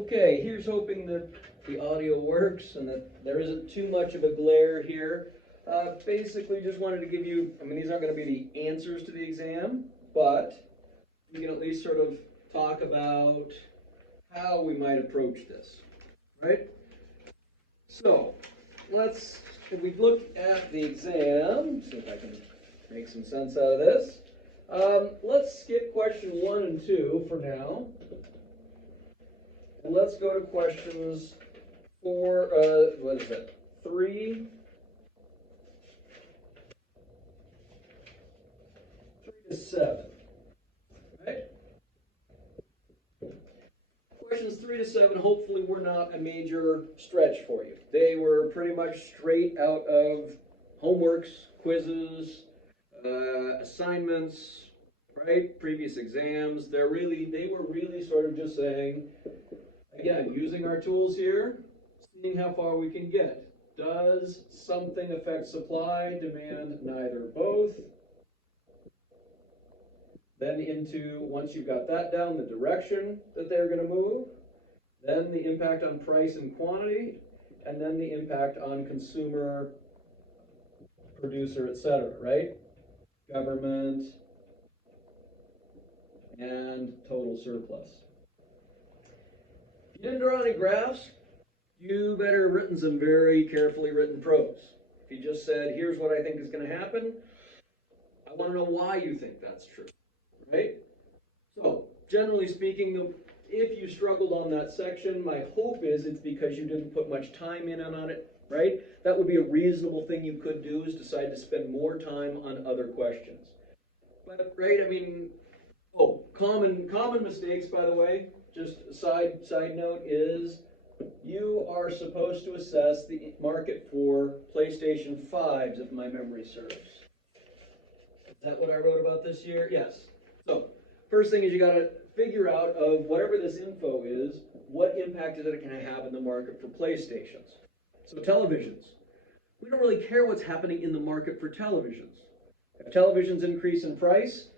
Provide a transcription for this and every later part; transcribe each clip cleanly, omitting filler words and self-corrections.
Okay, here's hoping that the audio works and that there isn't too much of a glare here. Basically, just wanted to give you, I mean, these aren't going to be the answers to the exam, but we can at least sort of talk about how we might approach this, right? So, if we look at the exam, see if I can make some sense out of this. Let's skip question 1 and 2 for now. And let's go to questions 4, what is it? 3 to 7, right? Questions 3 to 7 hopefully were not a major stretch for you. They were pretty much straight out of homeworks, quizzes, assignments, right? Previous exams. They were really sort of just saying, again, using our tools here, seeing how far we can get. Does something affect supply, demand, neither, both? Then into, once you've got that down, the direction that they're going to move, then the impact on price and quantity, and then the impact on consumer, producer, etc., right? Government, and total surplus. If you didn't draw any graphs, you better have written some very carefully written prose. If you just said, here's what I think is going to happen, I want to know why you think that's true, right? So, generally speaking, if you struggled on that section, my hope is it's because you didn't put much time in on it, right? That would be a reasonable thing you could do, is decide to spend more time on other questions. But, right, I mean, common mistakes, by the way, just a side note, is you are supposed to assess the market for PlayStation 5s, if my memory serves. Is that what I wrote about this year? Yes. So, first thing is you got to figure out, of whatever this info is, what impact is it going to have in the market for PlayStations. So televisions. We don't really care what's happening in the market for televisions. If televisions increase in price,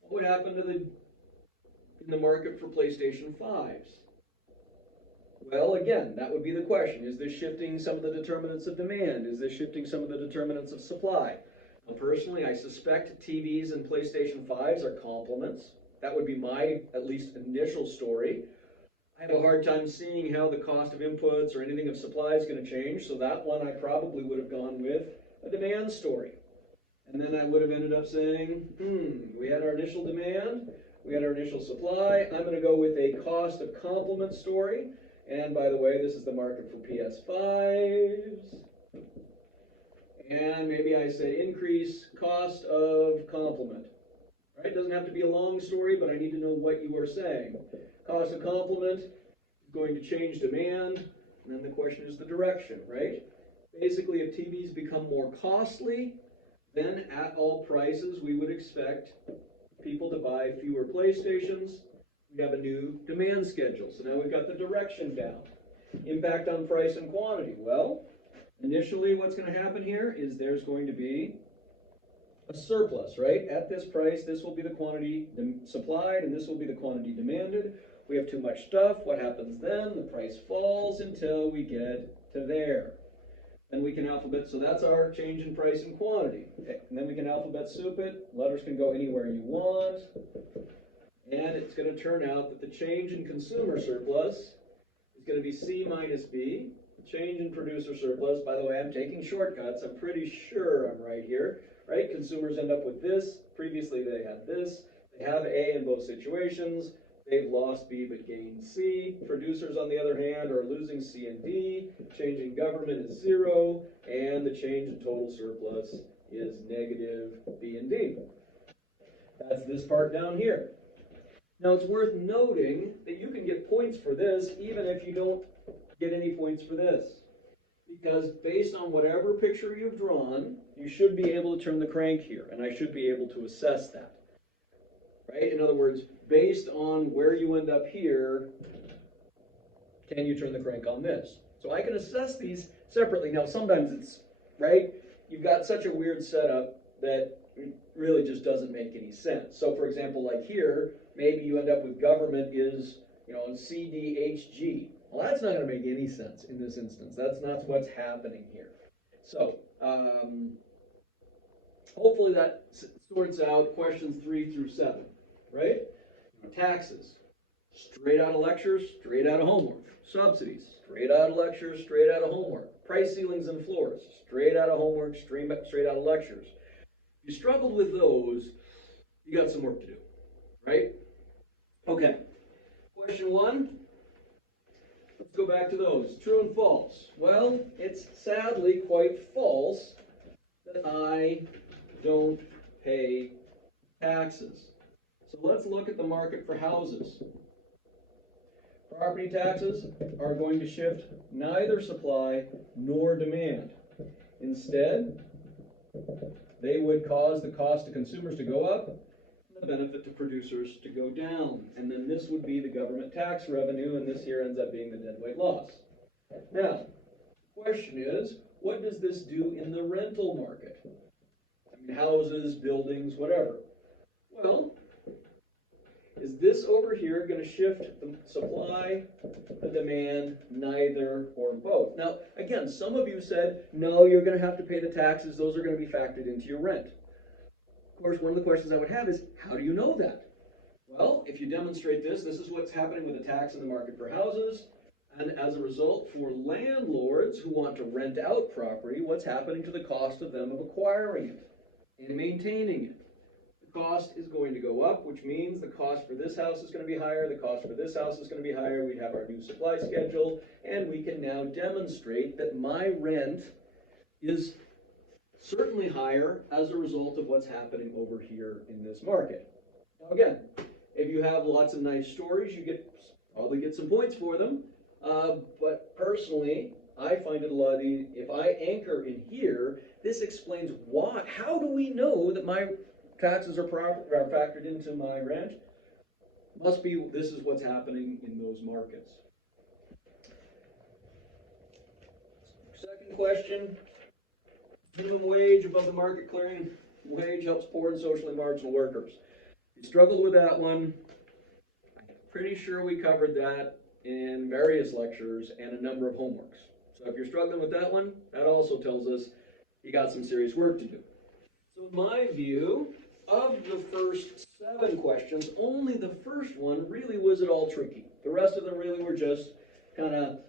what would happen in the market for PlayStation 5s? Well, again, that would be the question. Is this shifting some of the determinants of demand? Is this shifting some of the determinants of supply? Now, personally, I suspect TVs and PlayStation 5s are complements. That would be my, at least, initial story. I have a hard time seeing how the cost of inputs or anything of supply is going to change, so that one I probably would have gone with a demand story. And then I would have ended up saying, we had our initial demand, we had our initial supply. I'm going to go with a cost of complement story. And by the way, this is the market for PS5s. And maybe I say increase cost of complement. Right? It doesn't have to be a long story, but I need to know what you are saying. Cost of complement is going to change demand, and then the question is the direction, right? Basically, if TVs become more costly, then at all prices, we would expect people to buy fewer PlayStations. We have a new demand schedule. So now we've got the direction down. Impact on price and quantity. Well, initially what's going to happen here is there's going to be a surplus, right? At this price, this will be the quantity supplied, and this will be the quantity demanded. We have too much stuff. What happens then? The price falls until we get to there. Then we can alphabet, so that's our change in price and quantity. Okay. And then we can alphabet soup it. Letters can go anywhere you want. And it's going to turn out that the change in consumer surplus is going to be C minus B. The change in producer surplus, by the way, I'm taking shortcuts. I'm pretty sure I'm right here, right? Consumers end up with this. Previously, they had this. They have A in both situations. They've lost B but gained C. Producers, on the other hand, are losing C and D. Change in government is 0. And the change in total surplus is negative B and D. That's this part down here. Now, it's worth noting that you can get points for this even if you don't get any points for this. Because based on whatever picture you've drawn, you should be able to turn the crank here, and I should be able to assess that. Right? In other words, based on where you end up here, can you turn the crank on this? So I can assess these separately. Now, sometimes it's, right? You've got such a weird setup that it really just doesn't make any sense. So, for example, like here, maybe you end up with government is and CDHG. Well, that's not going to make any sense in this instance. That's not what's happening here. So, hopefully that sorts out questions 3 through 7, right? Taxes, straight out of lectures, straight out of homework. Subsidies, straight out of lectures, straight out of homework. Price ceilings and floors, straight out of homework, straight out of lectures. If you struggled with those, you got some work to do, right? Okay, question 1. Let's go back to those. True and false. Well, it's sadly quite false that I don't pay taxes. So let's look at the market for houses. Property taxes are going to shift neither supply nor demand. Instead, they would cause the cost to consumers to go up, and the benefit to producers to go down. And then this would be the government tax revenue, and this here ends up being the deadweight loss. Now, the question is, what does this do in the rental market? I mean, houses, buildings, whatever. Well, is this over here going to shift the supply, the demand, neither or both? Now, again, some of you said, no, you're going to have to pay the taxes. Those are going to be factored into your rent. Of course, one of the questions I would have is, how do you know that? Well, if you demonstrate this is what's happening with the tax in the market for houses. And as a result, for landlords who want to rent out property, what's happening to the cost of them of acquiring it and maintaining it? Cost is going to go up, which means the cost for this house is going to be higher, the cost for this house is going to be higher. We have our new supply schedule, and we can now demonstrate that my rent is certainly higher as a result of what's happening over here in this market. Now again, if you have lots of nice stories, you probably get some points for them, but personally, I find it a lot easier. If I anchor in here, this explains why. How do we know that my taxes are factored into my rent? Must be this is what's happening in those markets. Second question, minimum wage above the market clearing wage helps poor and socially marginal workers. If you struggled with that one, I'm pretty sure we covered that in various lectures and a number of homeworks. So if you're struggling with that one, that also tells us you got some serious work to do. So in my view, of the first 7 questions, only the first one really was at all tricky. The rest of them really were just kind of,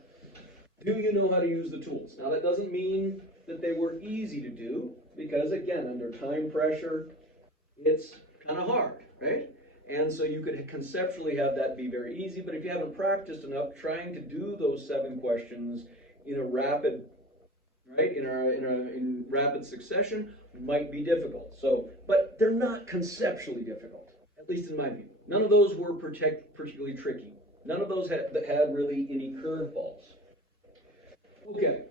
do you know how to use the tools? Now that doesn't mean that they were easy to do, because again, under time pressure, it's kind of hard, right? And so you could conceptually have that be very easy, but if you haven't practiced enough, trying to do those 7 questions in a rapid, right, in rapid succession might be difficult. So, but they're not conceptually difficult, at least in my view. None of those were particularly tricky. None of those had really any curveballs. Okay,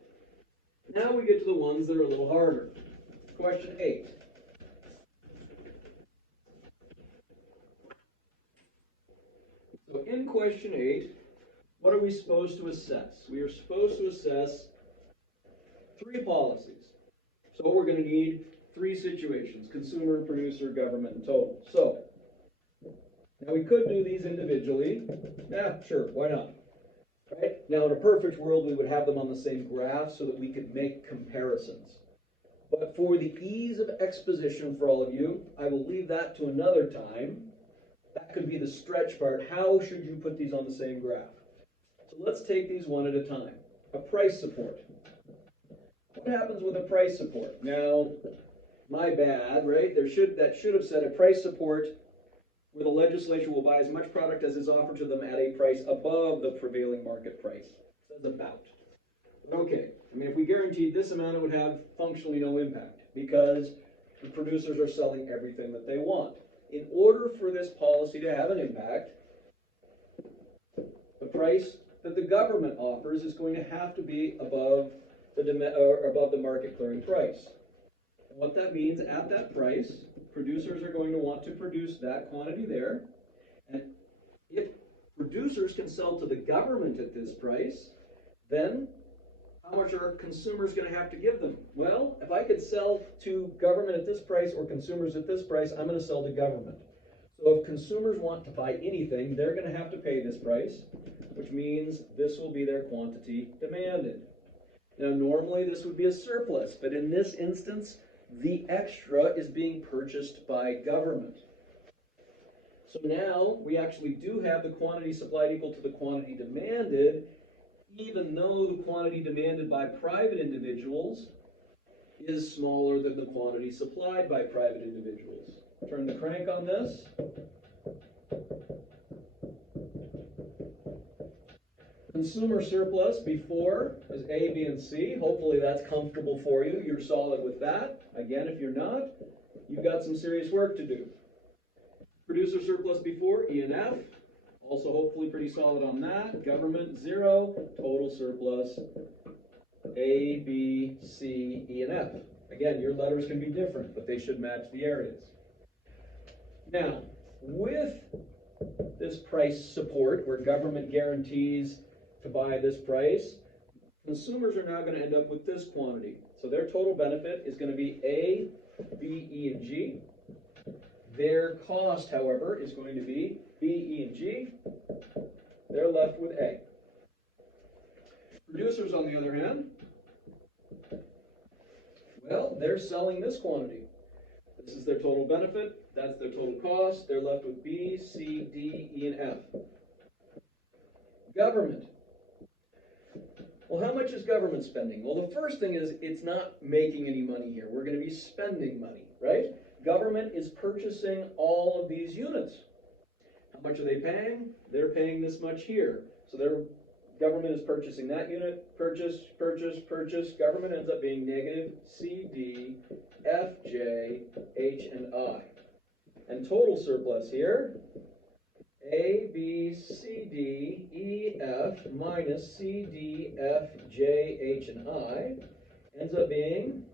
now we get to the ones that are a little harder. Question 8. So in question 8, what are we supposed to assess? We are supposed to assess 3 policies. So we're going to need 3 situations: consumer, producer, government, and total. So, now we could do these individually. Yeah, sure, why not? Right? Now in a perfect world, we would have them on the same graph so that we could make comparisons. But for the ease of exposition for all of you, I will leave that to another time. That could be the stretch part. How should you put these on the same graph? So let's take these one at a time. A price support. What happens with a price support? Now, my bad, right? That should have said a price support where the legislature will buy as much product as is offered to them at a price above the prevailing market price. It says about. Okay, I mean, if we guaranteed this amount, it would have functionally no impact because the producers are selling everything that they want. In order for this policy to have an impact, the price that the government offers is going to have to be above the market clearing price. And what that means, at that price, producers are going to want to produce that quantity there. And if producers can sell to the government at this price, then how much are consumers going to have to give them? Well, if I could sell to government at this price or consumers at this price, I'm going to sell to government. So if consumers want to buy anything, they're going to have to pay this price, which means this will be their quantity demanded. Now, normally this would be a surplus, but in this instance, the extra is being purchased by government. So now we actually do have the quantity supplied equal to the quantity demanded, even though the quantity demanded by private individuals is smaller than the quantity supplied by private individuals. Turn the crank on this. Consumer surplus before is A, B, and C. Hopefully that's comfortable for you. You're solid with that. Again, if you're not, you've got some serious work to do. Producer surplus before, E and F. Also hopefully pretty solid on that. Government, 0. Total surplus, A, B, C, E, and F. Again, your letters can be different, but they should match the areas. Now, with this price support, where government guarantees to buy this price, consumers are now going to end up with this quantity. So their total benefit is going to be A, B, E, and G. Their cost, however, is going to be B, E, and G. They're left with A. Producers, on the other hand, well, they're selling this quantity. This is their total benefit. That's their total cost. They're left with B, C, D, E, and F. Government. Well, how much is government spending? Well, the first thing is it's not making any money here. We're going to be spending money, right? Government is purchasing all of these units. How much are they paying? They're paying this much here. So their government is purchasing that unit. Purchase, purchase, purchase. Government ends up being negative C, D, F, J, H, and I. And total surplus here, A, B, C, D, E, F minus C, D, F, J, H, and I ends up being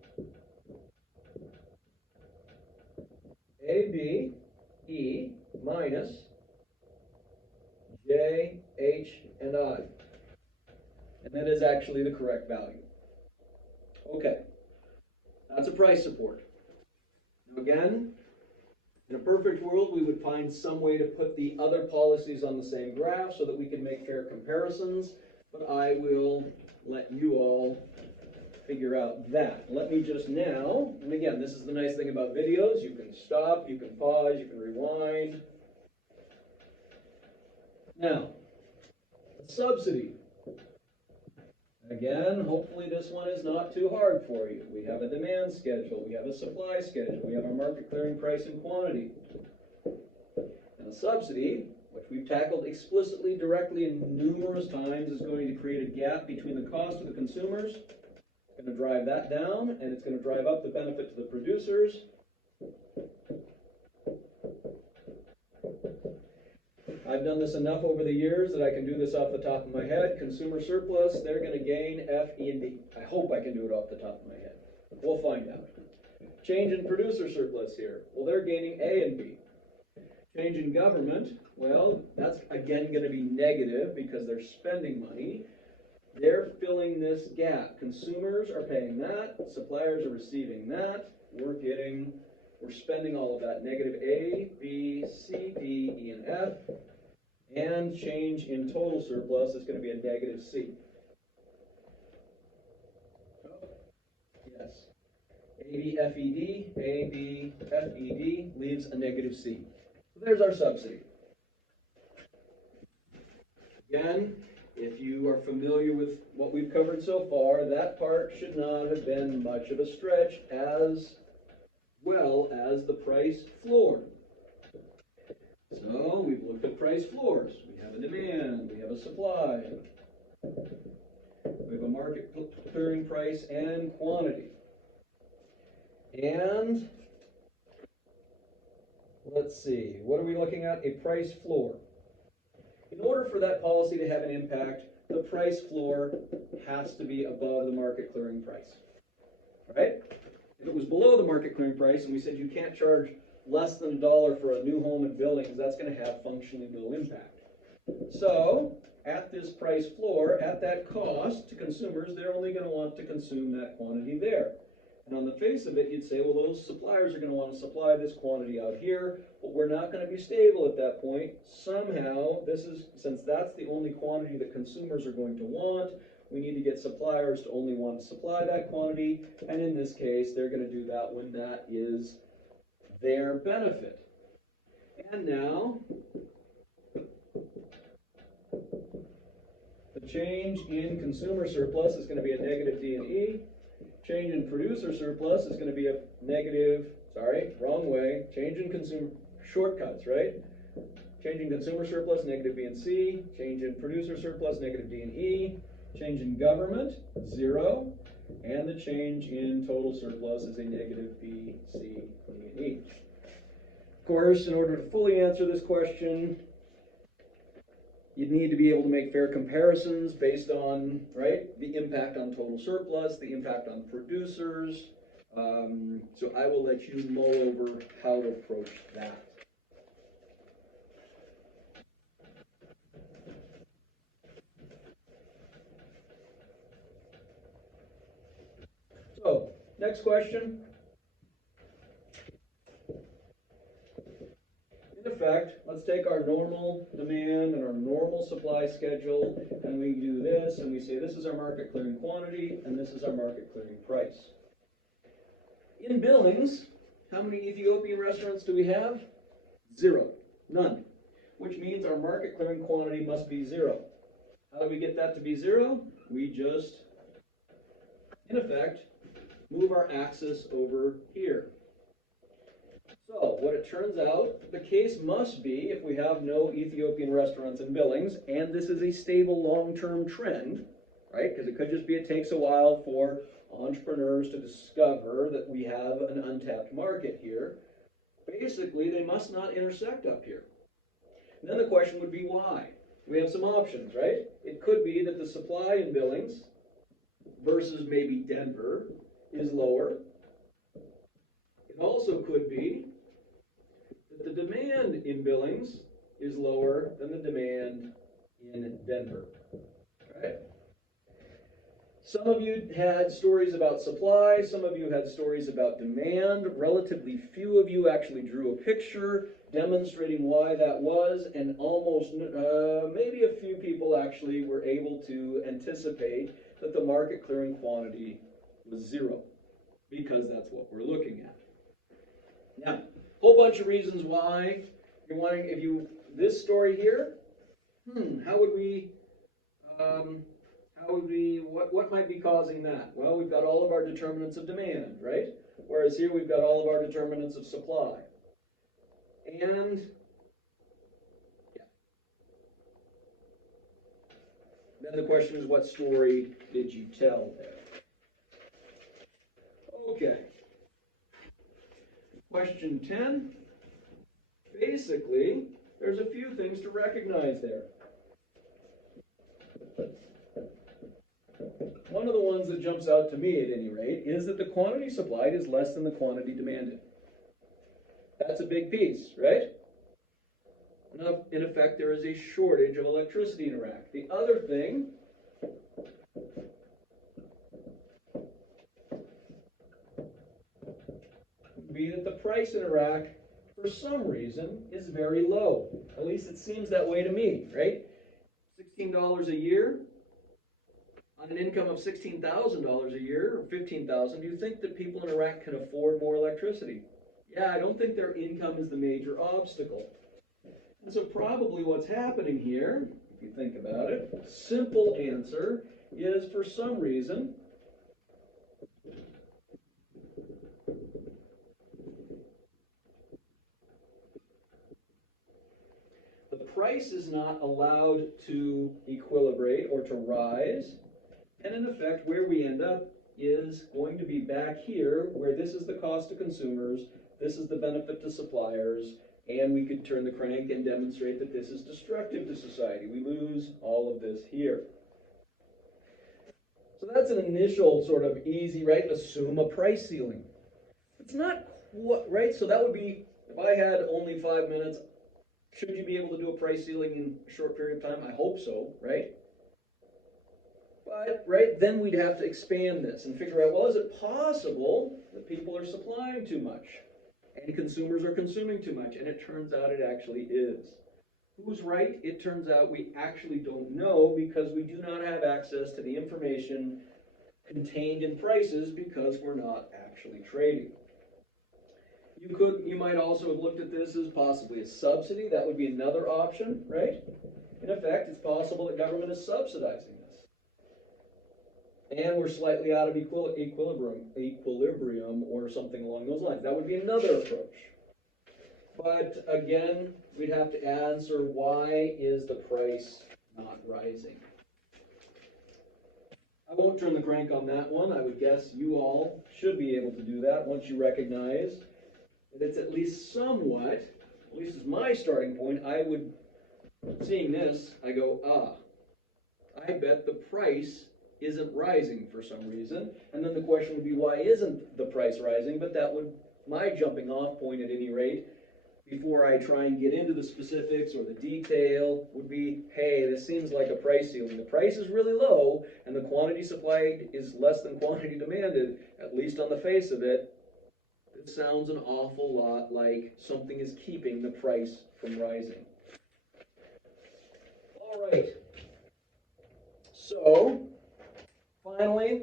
A, B, E minus J, H, and I. And that is actually the correct value. Okay, that's a price support. Now again, in a perfect world, we would find some way to put the other policies on the same graph so that we can make fair comparisons, but I will let you all figure out that. Let me just now, and again, this is the nice thing about videos, you can stop, you can pause, you can rewind. Now, subsidy. Again, hopefully this one is not too hard for you. We have a demand schedule, we have a supply schedule, we have our market clearing price and quantity. And a subsidy, which we've tackled explicitly, directly, and numerous times, is going to create a gap between the cost of the consumers. It's going to drive that down, and it's going to drive up the benefit to the producers. I've done this enough over the years that I can do this off the top of my head. Consumer surplus, they're going to gain F, E, and D. I hope I can do it off the top of my head. We'll find out. Change in producer surplus here. Well, they're gaining A and B. Change in government, well, that's again going to be negative because they're spending money. They're filling this gap. Consumers are paying that. Suppliers are receiving that. We're spending all of that. Negative A, B, C, D, E, and F. And change in total surplus is going to be a negative C. Yes. A, B, F, E, D. A, B, F, E, D leaves a negative C. So there's our subsidy. Again, if you are familiar with what we've covered so far, that part should not have been much of a stretch, as well as the price floor. So we've looked at price floors. We have a demand, we have a supply, we have a market clearing price and quantity. And let's see, what are we looking at? A price floor. In order for that policy to have an impact, the price floor has to be above the market clearing price, right? If it was below the market clearing price and we said you can't charge less than $1 for a new home in Billings, that's going to have functionally no impact. So, at this price floor, at that cost to consumers, they're only going to want to consume that quantity there. And on the face of it, you'd say, well, those suppliers are going to want to supply this quantity out here, but we're not going to be stable at that point. Somehow, since that's the only quantity that consumers are going to want, we need to get suppliers to only want to supply that quantity. And in this case, they're going to do that when that is their benefit. And now, the change in consumer surplus is going to be a negative D&E. Change in producer surplus is going to be a negative, change in consumer, shortcuts, right? Change in consumer surplus, negative B and C. Change in producer surplus, negative D and E. Change in government, 0. And the change in total surplus is a negative B, C, D, and E. Of course, in order to fully answer this question, you'd need to be able to make fair comparisons based on, the impact on total surplus, the impact on producers. So I will let you mull over how to approach that. So, next question. In effect, let's take our normal demand and our normal supply schedule, and we do this, and we say this is our market clearing quantity, and this is our market clearing price. In Billings, how many Ethiopian restaurants do we have? 0. None. Which means our market clearing quantity must be 0. How do we get that to be 0? We just, in effect, move our axis over here. So, what it turns out, the case must be, if we have no Ethiopian restaurants in Billings, and this is a stable long-term trend, right? Because it could just be it takes a while for entrepreneurs to discover that we have an untapped market here. Basically, they must not intersect up here. And then the question would be why? We have some options, right? It could be that the supply in Billings versus maybe Denver is lower. It also could be that the demand in Billings is lower than the demand in Denver. Right? Some of you had stories about supply, some of you had stories about demand. Relatively few of you actually drew a picture demonstrating why that was, and almost maybe a few people actually were able to anticipate that the market clearing quantity was 0, because that's what we're looking at. Now, a whole bunch of reasons why you're wondering this story here, what might be causing that? Well, we've got all of our determinants of demand, right? Whereas here we've got all of our determinants of supply. And, then the question is, what story did you tell there? Okay. Question 10. Basically, there's a few things to recognize there. One of the ones that jumps out to me, at any rate, is that the quantity supplied is less than the quantity demanded. That's a big piece, right? Now, in effect, there is a shortage of electricity in Iraq. The other thing would be that the price in Iraq, for some reason, is very low. At least it seems that way to me, right? $16 a year on an income of $16,000 a year, or $15,000. Do you think that people in Iraq can afford more electricity? Yeah, I don't think their income is the major obstacle. And so probably what's happening here, if you think about it, simple answer is, for some reason, the price is not allowed to equilibrate or to rise. And in effect, where we end up is going to be back here, where this is the cost to consumers, this is the benefit to suppliers, and we could turn the crank and demonstrate that this is destructive to society. We lose all of this here. So that's an initial sort of easy, right? Assume a price ceiling. It's not quite, right? So that would be, if I had only 5 minutes, should you be able to do a price ceiling in a short period of time? I hope so, right? But, right, then we'd have to expand this and figure out, well, is it possible that people are supplying too much and consumers are consuming too much? And it turns out it actually is. Who's right? It turns out we actually don't know because we do not have access to the information contained in prices because we're not actually trading. You might also have looked at this as possibly a subsidy. That would be another option, right? In effect, it's possible that government is subsidizing this. And we're slightly out of equilibrium or something along those lines. That would be another approach. But again, we'd have to answer, why is the price not rising? I won't turn the crank on that one. I would guess you all should be able to do that once you recognize that it's at least somewhat, at least as my starting point, seeing this, I go, I bet the price isn't rising for some reason. And then the question would be, why isn't the price rising? But that would, my jumping off point at any rate, before I try and get into the specifics or the detail, would be, hey, this seems like a price ceiling. The price is really low, and the quantity supplied is less than quantity demanded, at least on the face of it. It sounds an awful lot like something is keeping the price from rising. All right. So, finally,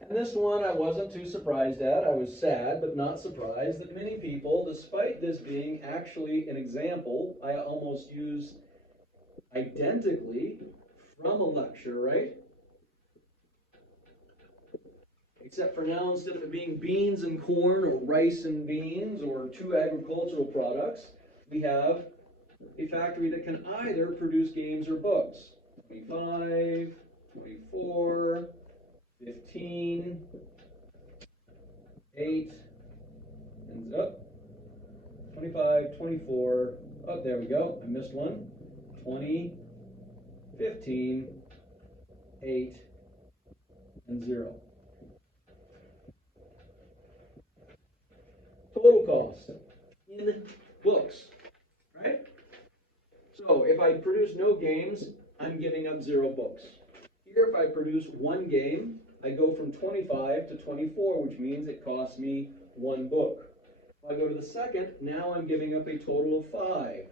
and this one I wasn't too surprised at. I was sad, but not surprised that many people, despite this being actually an example, I almost use identically from a lecture, right? Except for now, instead of it being beans and corn or rice and beans or two agricultural products, we have a factory that can either produce games or books. 25, 24, 15, 8, and up. 25, 24, oh, there we go, I missed one. 20, 15, 8, and 0. Total cost in books, right? So if I produce no games, I'm giving up 0 books. Here, if I produce one game, I go from 25 to 24, which means it costs me 1 book. If I go to the second, now I'm giving up a total of 5.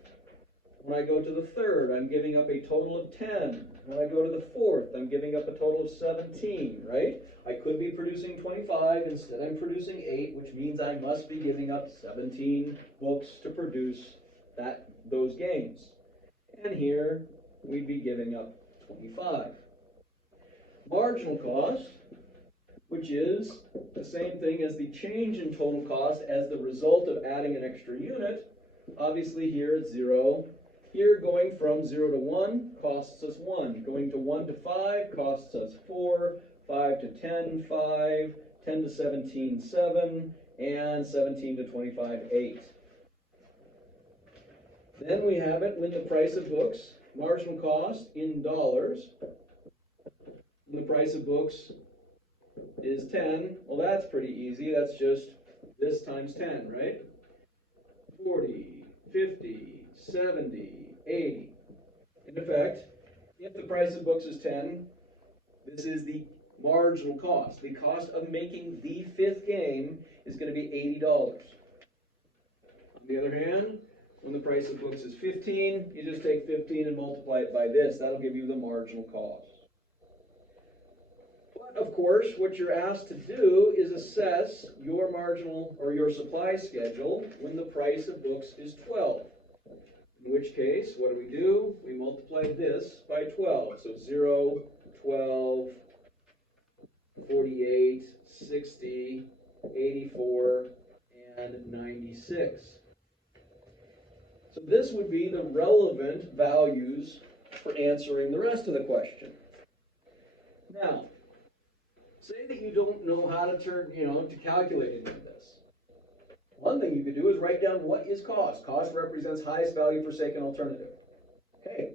When I go to the third, I'm giving up a total of 10. When I go to the fourth, I'm giving up a total of 17, right? I could be producing 25, instead I'm producing 8, which means I must be giving up 17 books to produce those games. And here, we'd be giving up 25. Marginal cost, which is the same thing as the change in total cost as the result of adding an extra unit. Obviously here it's 0. Here, going from 0 to 1 costs us 1. Going to 1 to 5 costs us 4. 5 to 10, 5. 10 to 17, 7. And 17 to 25, 8. Then we have it when the price of books, marginal cost in dollars. When the price of books is 10, well, that's pretty easy. That's just this times 10, right? 40, 50, 70, 80. In effect, if the price of books is 10, this is the marginal cost. The cost of making the 5th game is going to be $80. On the other hand, when the price of books is 15, you just take 15 and multiply it by this. That'll give you the marginal cost. But of course, what you're asked to do is assess your marginal or your supply schedule when the price of books is 12. In which case, what do? We multiply this by 12. So 0, 12, 48, 60, 84, and 96. So this would be the relevant values for answering the rest of the question. Now, say that you don't know how to to calculate any of this. One thing you could do is write down what is cost. Cost represents highest value for sake and alternative. Okay,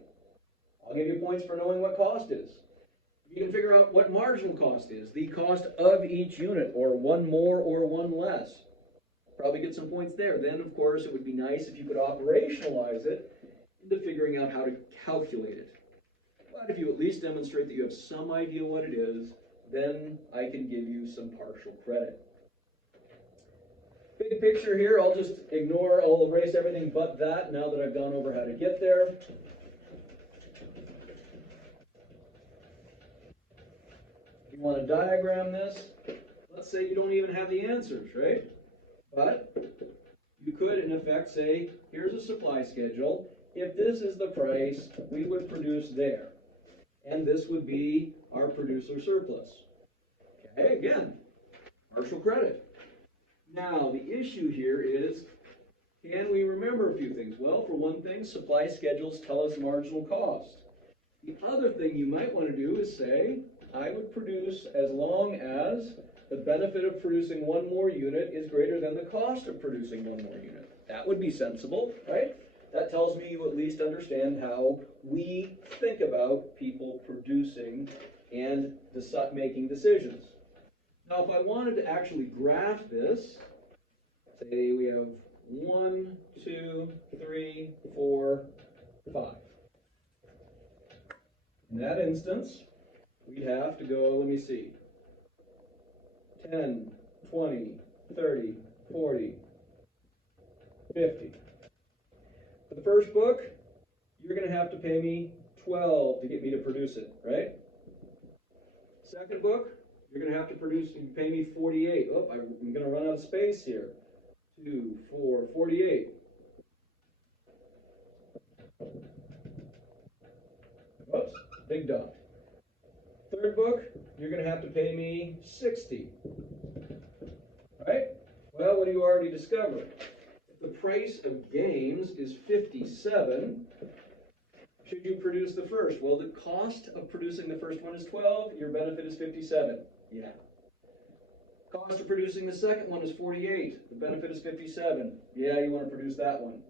I'll give you points for knowing what cost is. You can figure out what marginal cost is, the cost of each unit, or one more or one less. Probably get some points there. Then, of course, it would be nice if you could operationalize it into figuring out how to calculate it. But if you at least demonstrate that you have some idea what it is, then I can give you some partial credit. Big picture here, I'll just ignore, I'll erase everything but that now that I've gone over how to get there. You want to diagram this? Let's say you don't even have the answers, right? But you could, in effect, say, here's a supply schedule. If this is the price, we would produce there. And this would be our producer surplus. Okay, again, partial credit. Now, the issue here is, can we remember a few things? Well, for one thing, supply schedules tell us marginal cost. The other thing you might want to do is say, I would produce as long as the benefit of producing one more unit is greater than the cost of producing one more unit. That would be sensible, right? That tells me you at least understand how we think about people producing and making decisions. Now, if I wanted to actually graph this, say we have 1, 2, 3, 4, 5. In that instance, we'd have to go, let me see, 10, 20, 30, 40, 50. For the first book, you're going to have to pay me 12 to get me to produce it, right? Second book, you're going to have to pay me 48. Oh, I'm going to run out of space here. 2, 4, 48. Whoops, big dot. Third book, you're going to have to pay me 60. Right? Well, what do you already discover? If the price of games is 57, should you produce the first? Well, the cost of producing the first one is 12, your benefit is 57. Yeah. Cost of producing the second one is 48, the benefit is 57. Yeah, you want to produce that one.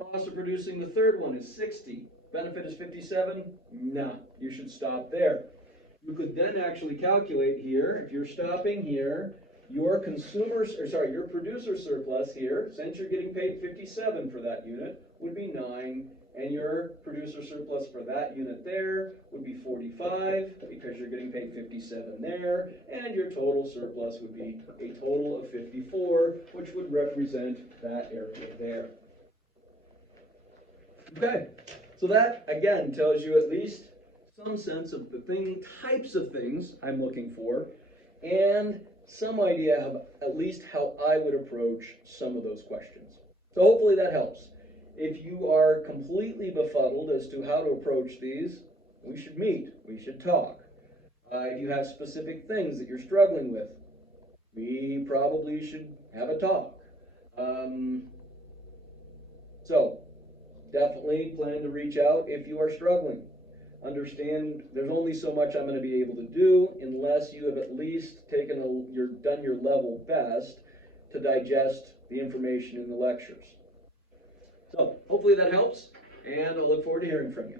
Cost of producing the third one is 60, benefit is 57. Nah, you should stop there. You could then actually calculate here, if you're stopping here, your producer surplus here, since you're getting paid 57 for that unit, would be 9, and your producer surplus for that unit there would be 45, because you're getting paid 57 there, and your total surplus would be a total of 54, which would represent that area there. Okay, so that, again, tells you at least some sense of the types of things I'm looking for, and some idea of at least how I would approach some of those questions. So hopefully that helps. If you are completely befuddled as to how to approach these, we should meet, we should talk. If you have specific things that you're struggling with, we probably should have a talk. So definitely plan to reach out if you are struggling. Understand there's only so much I'm going to be able to do unless you have at least done your level best to digest the information in the lectures. So hopefully that helps, and I'll look forward to hearing from you.